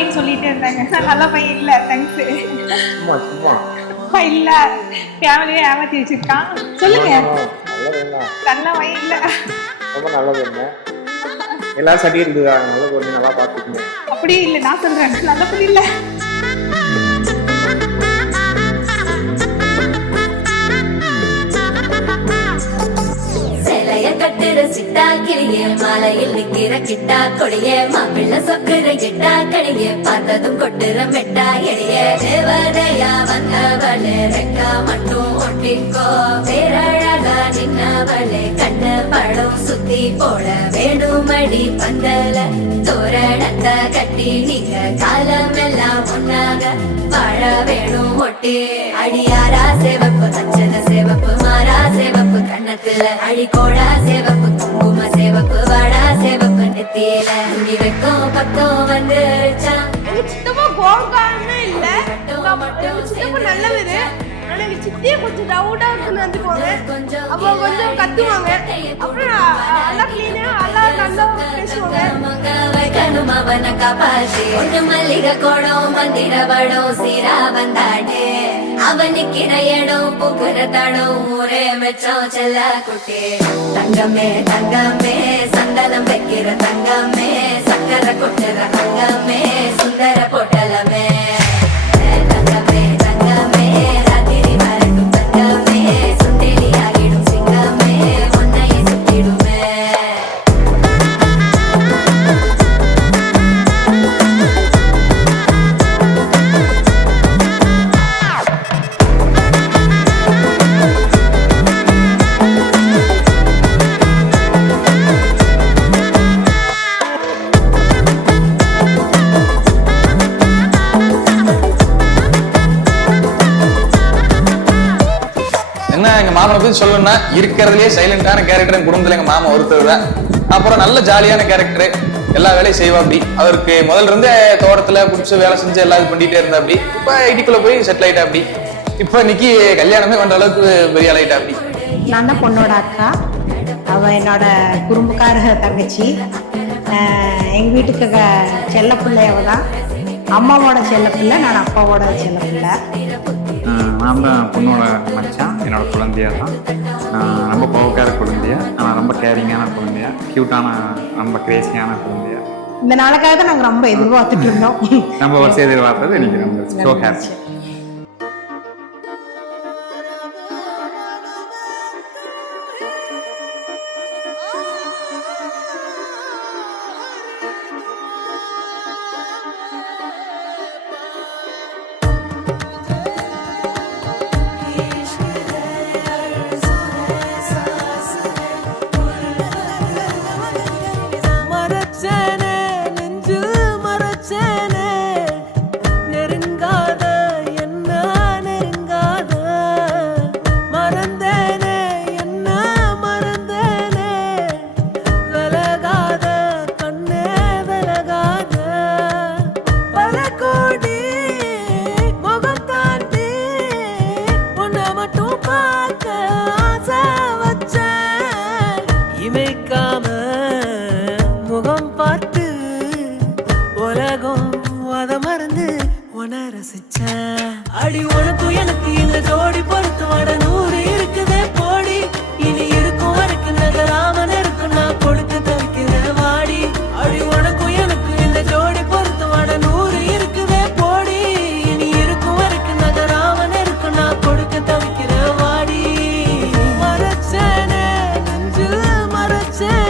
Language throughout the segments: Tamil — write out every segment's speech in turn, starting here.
பையன் சொல்லிட்டே இருந்தாங்க. நான் நல்ல பையன் இல்ல. தேங்க்ஸ். சும்மா சும்மா இல்ல, ஃபேமிலியே ஏமாத்தி வச்சிருக்கான். சொல்லுங்க. நல்ல பையன் இல்ல. ரொம்ப நல்லது. என்ன எல்லாரும் சர்டிஃபிகேட் இருக்காங்க, நல்ல பொண்ணு, நல்லா பார்த்துக்கணும். அப்படியே இல்லை, நான் சொல்றேன் நல்ல பொண்ணு இல்ல. கட்டுற சிட்டா கிளியே மாலையில் நிக்கிற கிட்டா கொடியே மாப்பிள்ள சொக்குற கிட்டா கடியே பார்த்ததும் கொட்டுற மெட்டா எடியே தேவதையா வந்தவளே ரெக்கா மட்டும் ஒட்டிக்கோ பேரழகா நின்னவளே கண்ணு படம் சுத்தி போட வேணுமடி பந்தல தோரணத்தை கட்டி நீங்க காலமெல்லாம் ஒன்னாக வாழ வேணும் ஒட்டி அடியாரா சேவப்பு அச்சத சேவப்பு மாறா சேவப்பு கண்ணத்துல அடிக்கோடா சேவப்பு குங்கும சேவப்பு வாடா சேவப்பு நெத்தியில முடி வைக்கும் பக்கம் வந்துருச்சா. சித்தப்பா கோவக்காரனே இல்ல, சித்தப்பா நல்லவரு. ஆனா எங்க சித்தியே கொஞ்சம் டவுட்டா இருக்குன்னு வந்துக்குவாங்க. அப்போ கொஞ்சம் கத்துவாங்க. அப்புறம் நல்லா கிளீனா நல்லா பேசுவாங்க. அவன காப்பாத்தி ஒன்று மல்லிகை கோடம் மந்திர வடம் சீரா வந்தாடே அவனுக்கிற இடம் பூக்குற தடம் ஊரே மெச்சம் செல்ல குட்டி தங்கமே தங்கமே சந்தனம் வைக்கிற தங்கமே சக்கர கொட்டுற தங்கமே சுந்தர பொட்டலமே தங்கமே தங்கமே ராத்திரி வரட்டும் தங்கமே சுண்டெலி ஆகிடும் சிங்கமே உன்னையை சுத்திடுமே. எங்க மாமனை பத்தி சொல்லணும்னா இருக்கிறதுலயே சைலண்டான கேரக்டர் குடும்பத்துல எங்க மாமா ஒருத்தர் தான். அப்புறம் நல்ல ஜாலியான கேரக்டர், எல்லா வேலையும் செய்வாப்படி. அவருக்கு முதல்ல இருந்து தோட்டத்துல குடிச்சு வேலை செஞ்சு எல்லாம் இது பண்ணிட்டே இருந்தாப்படி. இப்ப ஐடிக்குள்ள போய் செட்டில் ஆயிட்டாப்படி. இப்ப இன்னைக்கு கல்யாணமே பண்ற அளவுக்கு பெரிய ஆளாயிட்டாப்படி. நான் தான் பொண்ணோட அக்கா, அவ என்னோட குறும்புக்கார தங்கச்சி. எங்க வீட்டுக்கு செல்ல பிள்ளை அவ தான். அம்மாவோட செல்ல பிள்ளை, நான் அப்பாவோட செல்ல பிள்ளை. நான் தான் பொண்ணோட மச்சான், என்னோட குழந்தையா தான். ரொம்ப கோவக்கார குழந்தையா, ஆனால் ரொம்ப கேரிங்கான குழந்தையா, க்யூட்டான ரொம்ப கிரேசியான குழந்தையா. இந்த நாளுக்காக தான் நாங்கள் ரொம்ப எதிர்பார்த்துட்டு இருந்தோம். நம்ம வருஷம் எதிர்பார்த்தது இன்னைக்கு ரொம்ப ஸோ ஹாப்பி. அடி உனக்கும் எனக்கு இந்த ஜோடி பொறுத்து வட 100 இருக்குதே போடி இனி இருக்கும் வரைக்கும் நகராமன் இருக்கும் நான் கொடுத்து தவிக்கிற வாடி அடி உனக்கும் எனக்கு இந்த ஜோடி பொறுத்து வட 100 இருக்குதே போடி இனி இருக்கும் வரைக்கும் நகராமன் இருக்கும் நான் கொடுத்து தவிக்கிற வாடி மறைச்சேனே நெஞ்சில் மறைச்சேன்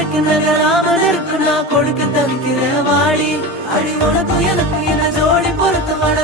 வரைக்கும் நகராமல் இருக்கும் நான் கொடுக்க தவிக்கிற வாடி அடி உனக்கும் எனக்கு இந்த ஜோடி பொறுத்து வட